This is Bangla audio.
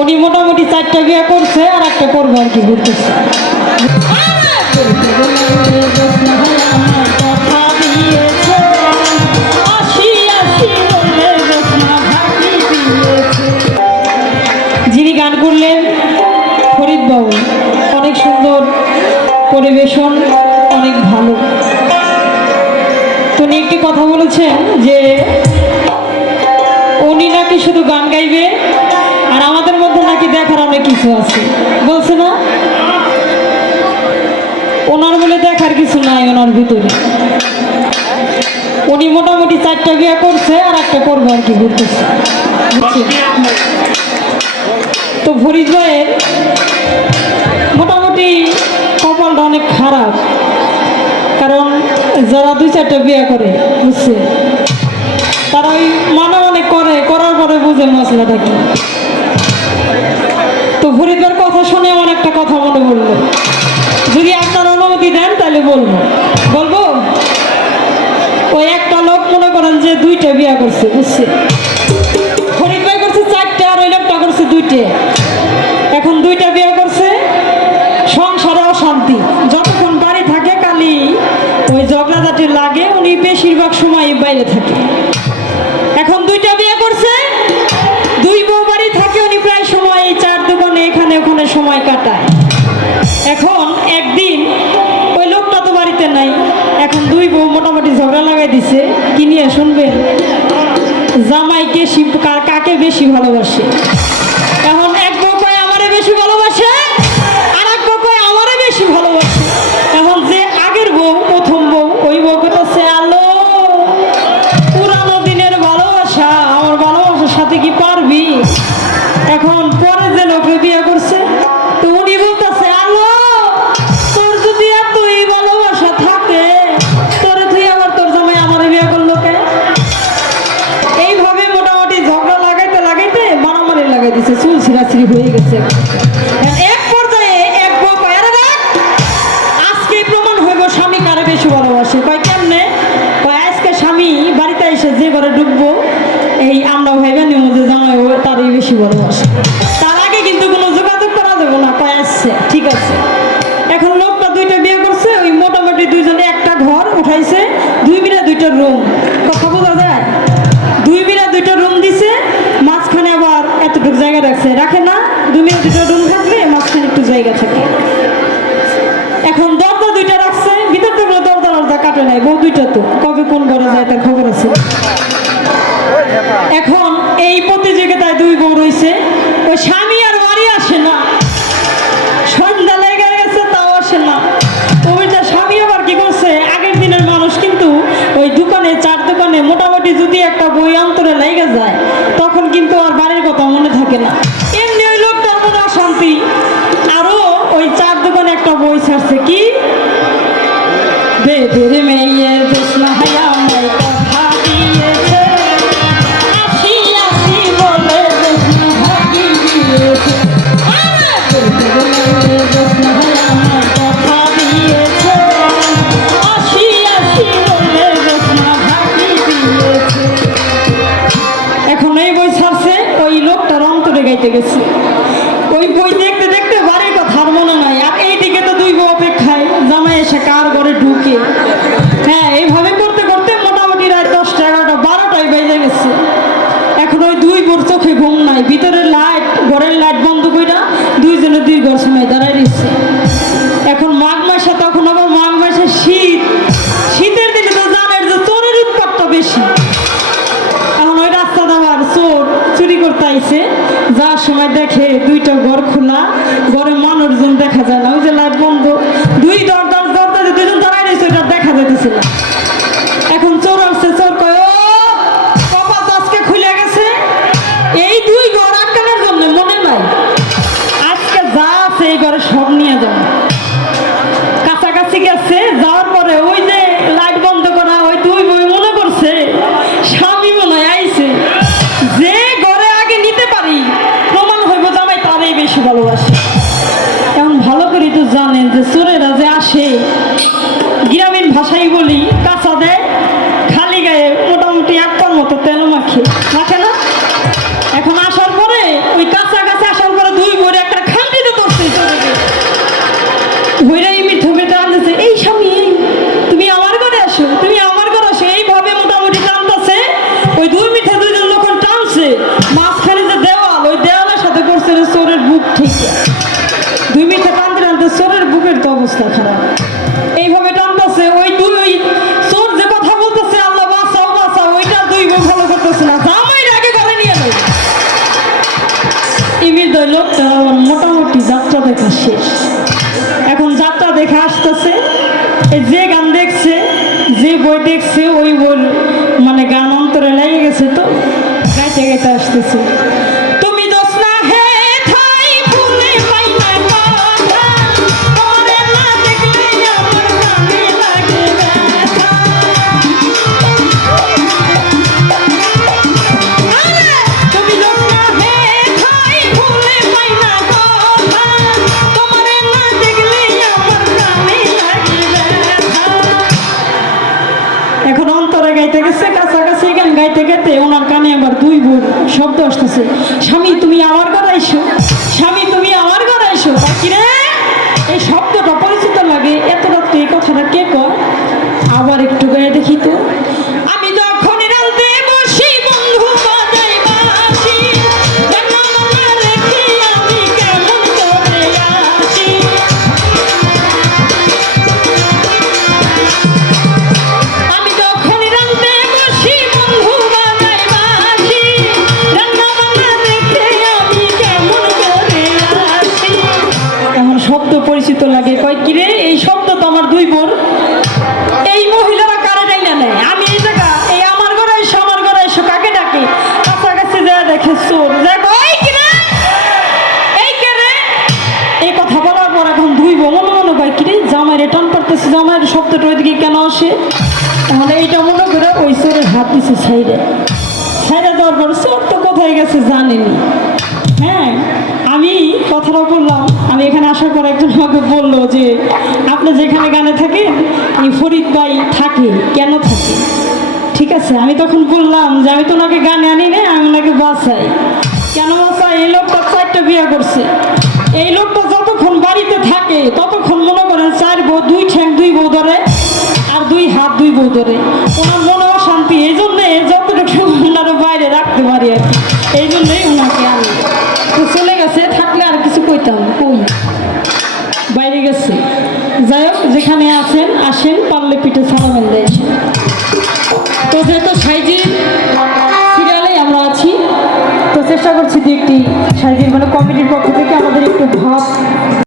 উনি মোটামুটি 4টা বিয়ে করছে আর একটা করবে আর কি ঘুরতেছে। যিনি গান করলেন ফরিদ বাবু, অনেক সুন্দর পরিবেশন, অনেক ভালো। তো উনি একটি কথা বলেছেন যে উনি নাকি শুধু গান গাইবে আর আমাদের মধ্যে নাকি দেখার অনেক কিছু আছে, বলছে না? ওনার বলে দেখার কিছু নাই ওনার ভিতরে। উনি মোটামুটি 4টা বিয়ে করছে আর একটা করবে আর কি ঘুরতেছে। তো ফরিদ ভাইয়ের মোটামুটি কপালটা অনেক খারাপ, কারণ যারা 2-4টা বিয়ে করে বুঝছে, তারা ওই মনে মনে করে, করার পরে বুঝে মশলাটা কি। তো ফরিদের কথা শুনে আমার একটা কথা মনে পড়লো, যদি আপনার অনুমতি দেন তাহলে বলবো। ওই একটা লোক মনে করেন যে 2টা বিয়ে করছে বুঝছে, ফরিদ ভাই করছে 4টা আর ওই লোকটা করছে 2টে। এখন 2টা বিয়ে করছে, সংসারে অশান্তি, যতক্ষণ বাড়ি থাকে খালি ওই ঝগড়াঝাটি লাগে, উনি বেশিরভাগ সময় বাইরে থাকে। এখন 2টা বিয়ে করছে, 2 বউ বাড়ি থাকে, উনি প্রায় সময় এই 4 দোকানে এখানে ওখানে সময় কাটায়। এখন একদিন ওই লোকটা তো বাড়িতে নাই, এখন 2 বউ মোটামুটি ঝগড়া লাগাই দিছে কি নিয়ে শুনবেন? জামাইকে কাকে বেশি ভালোবাসে। এখন এক বউ কয় আমারে বেশি ভালোবাসে, আর এক বউ কয় আমারে বেশি ভালোবাসে। এখন যে আগের বউ, প্রথম বউ, ওই বউ বলতেছে আলো পুরানো দিনের ভালোবাসা, আমার ভালোবাসার সাথে কি পারবি? এখন পরে যে লোকে বিয়ে করছে, তো উনি বলতেছে আলো তোর যদি এতই ভালোবাসা থাকে, তোরে তুই আবার তোর জামাই আমার বিয়ে করলো কে? এইভাবে মোটামুটি ঝগড়া লাগাইতে লাগাইতে মারামারি লাগাই দিছে, চুল ছিঁড়াছিড়ি হয়ে গেছে। এক পর্যায়ে এক বউ কয় আরে রাখ, আজকেই প্রমাণ হইব স্বামী কারে বেশি ভালোবাসে। কয় কেমনে? কয় আজকে স্বামী বাড়িতে এসে যে ঘরে ঢুকবো, এই আমরা ভাইবা নিব যে জামাই তারই বেশি ভালোবাসে, তার আগে কিন্তু কোনো যোগাযোগ করা যাবে না। কয় আসছে ঠিক আছে। এখন লোকটা 2টা বিয়ে করছে, ওই মোটামুটি 2 জনে একটা ঘর উঠাইছে, 2 মিলে 2টা রুম, কথা বোঝা যায়? 2 মিলে 2টা রুম দিছে, মাঝখানে আবার এতটুকু জায়গা রাখে না, 2 মিলে 2টা রুম থাকলে মাঝখানে একটু জায়গা থাকে। এখন দরজা 2টা রাখছে, ভিতর থেকে দরজা কাটে নাই, বউ 2টা তো কবে কোন ঘরে যায় তার খবর আছে। এখন এই প্রতিযোগিতায় 2 বউ রয়েছে, ওই স্বামী আর বাড়ি আসে না, সন্ধ্যা লেগে গেছে তাও আসে না। ওইটা স্বামী আবার কি করছে, আগের দিনের মানুষ কিন্তু ওই দোকানে 4 দোকানে মোটামুটি যদি একটা বই অন্তরে লেগে যায়, তখন কিন্তু আর বাড়ির কথা মনে থাকে না। এমনি ওই লোকটার মনে অশান্তি, আরো ওই 4 দোকানে একটা বই ছাড়ছে কি বেদের মেয়ে দেশনা হায়া আমায় কথা দিয়েছে, আসি আসি বলে দেশনা ভাগি দিয়েছে, বেদের মেয়ে দেশনা হায়া আমায় কথা দিয়েছে, আসি আসি বলে দেশনা ভাগি দিয়েছে। এখন এই বই ছাড়ছে, ওই লোকটার অন্তরে গাইতে গেছে, ওই বই দেখতে দেখতে বাড়ির কথা আর মনে নাই। আর এইদিকে তো 2 বউ অপেক্ষায়, জামাই এসে কার ঘরে ঢুকে। হ্যাঁ, এইভাবে করতে করতে মোটামুটি রাত 10টা 11টা 12টাই বেজে গেছে। এখন ওই 2 বউর চোখে ঘুম নাই, ভিতরের লাইট, ঘরের লাইট বন্ধ কইরা 2 জনে 2 ঘর সময় দাঁড়ায় রয়েছে। এখন মাঘ মাসে, তখন আবার মাঘ মাসে শীত, শীতের দিনে তো জানেন যে চোরের উৎপাতটা বেশি। এখন ওই রাস্তাটা আবার চোর চুরি করতে আইছে, যার সময় দেখে 2টা ঘর খোলা, ঘরে মানুষজন দেখা যায় না, ওই যে লাইট বন্ধ, 2 দরজা 2 জন দাঁড়ায় রয়েছে, ওইটা দেখা যাইতেছিল। এখন চোর আসছে, চোর কয় ও কপাল আজকে খুলে গেছে, এই 2 ঘর আটকানোর জন্য মনে নাই, আজকে যা আছে এই ঘরে সব নিয়ে যাবে। কাছাকাছি গেছে, যাওয়ার পরে ওই যে লাইট বন্ধ করা, ওই 2 বই মনে করছে স্বামী মনে হয় আইছে, যে ঘরে আগে নিতে পারি প্রমাণ হইব জামাই তারই বেশি ভালোবাসে। এখন ভালো করে তো জানেন যে চোরেরা যে আসে, গ্রামীণ ভাষাই বলি, কাঁচা দেয় খালি গায়ে, মোটামুটি 1 পার মতো তেল মাখে না। এখন আসার পরে ওই নির্দয় লোকটা মোটামুটি যাত্রা দেখা শেষ। এখন যাত্রা দেখা আসতেছে, যে গান দেখছে, যে বই দেখছে, ওই বই মানে গান অন্তরে লেগে গেছে, তো গাইতে গাইতে আসতেছে। তুমি দোষ না হে ঠাই ভুলে পাই না কথা, তোমারে না দেখলে আমার প্রাণে লাগে ব্যথা। তুমি দোষ না হে ঠাই ভুলে পাই না কথা, তোমারে না দেখলে আমার প্রাণে লাগে ব্যথা। এখন অন্তরে গাইতে গেছে, কাছাকাছি গান গাইতে গাইতে ওনার কানে আবার দুই বোন শব্দ আসতেছে, স্বামী তুমি আমার ঘরে আইসো, স্বামী তুমি আমার ঘরে আইসো। বাকি রে, এই শব্দটা পরিচিত লাগে, এত রাত্রে এই কথাটা কে কয়? আবার একটু গায়ে দেখি তো। আমি যখন রাঁধতে বসি বন্ধু বাজাই বাঁশি, রান্না বান্না রেখে আমি কেমন করে আসি। আমি যখন রাঁধতে বসি বন্ধু বাজাই বাঁশি, রান্না বান্না রেখে আমি কেমন করে আসি। এখন শব্দ পরিচিত লাগে, কয় কি রে, এই শব্দ তো আমার দুই বোন। এই মহিলারা কারে ডাইনা নেয়? আমি এই জায়গা, এই আমার ঘরে এসো, আমার ঘরে এসো, কাকে ডাকে? কাছাকাছি যা দেখে চোর, দেখ ওই কি রে, এই কে রে? এই কথা বলার পর এখন দুই বোন মনে মনে কয় কি রে, জামাই রিটার্ন করতেছে, জামাইয়ের শব্দটা ওইদিকে কেন আসে? তাহলে এইটা মনে করে ওই চোরের হাত দিছে সাইডে, সাইডে দেওয়ার পর চোর তো কোথায় গেছে জানেনি। হ্যাঁ, আমি কথাটা বললাম, আমি এখানে আসার পর একজন আমাকে বললো যে আপনি যেখানে গানে থাকেন এই ফরিদ ভাই থাকে, কেন থাকে? ঠিক আছে, আমি তখন বললাম যে আমি তো ওনাকে গানে আনি না, আমি ওনাকে বাঁচাই। কেন বাঁচাই? এই লোকটা 4টা বিয়ে করছে। এই লোকটা যতক্ষণ বাড়িতে থাকে ততক্ষণ মনে করেন 4 বউ, 2 ঠ্যাং 2 বউ ধরে, আর 2 হাত 2 বউ ধরে। ওনার মনে অশান্তি, এই জন্যে যতটুকু ওনারা বাইরে রাখতে পারি আর কি, এই জন্যই ওনাকে আনি। তো চলে গেছে, থাকলে আর কিছু কইতাম, কই বাইরে গেছে। যাই হোক, যেখানে আছেন আসেন, পারলে পিঠে সালামেন দেয়। তো যেহেতু সাইজির সিরিয়ালে আমরা আছি, তো চেষ্টা করছি যে একটি সাইজির মানে কমিটির পক্ষ থেকে আমাদের একটু ভাব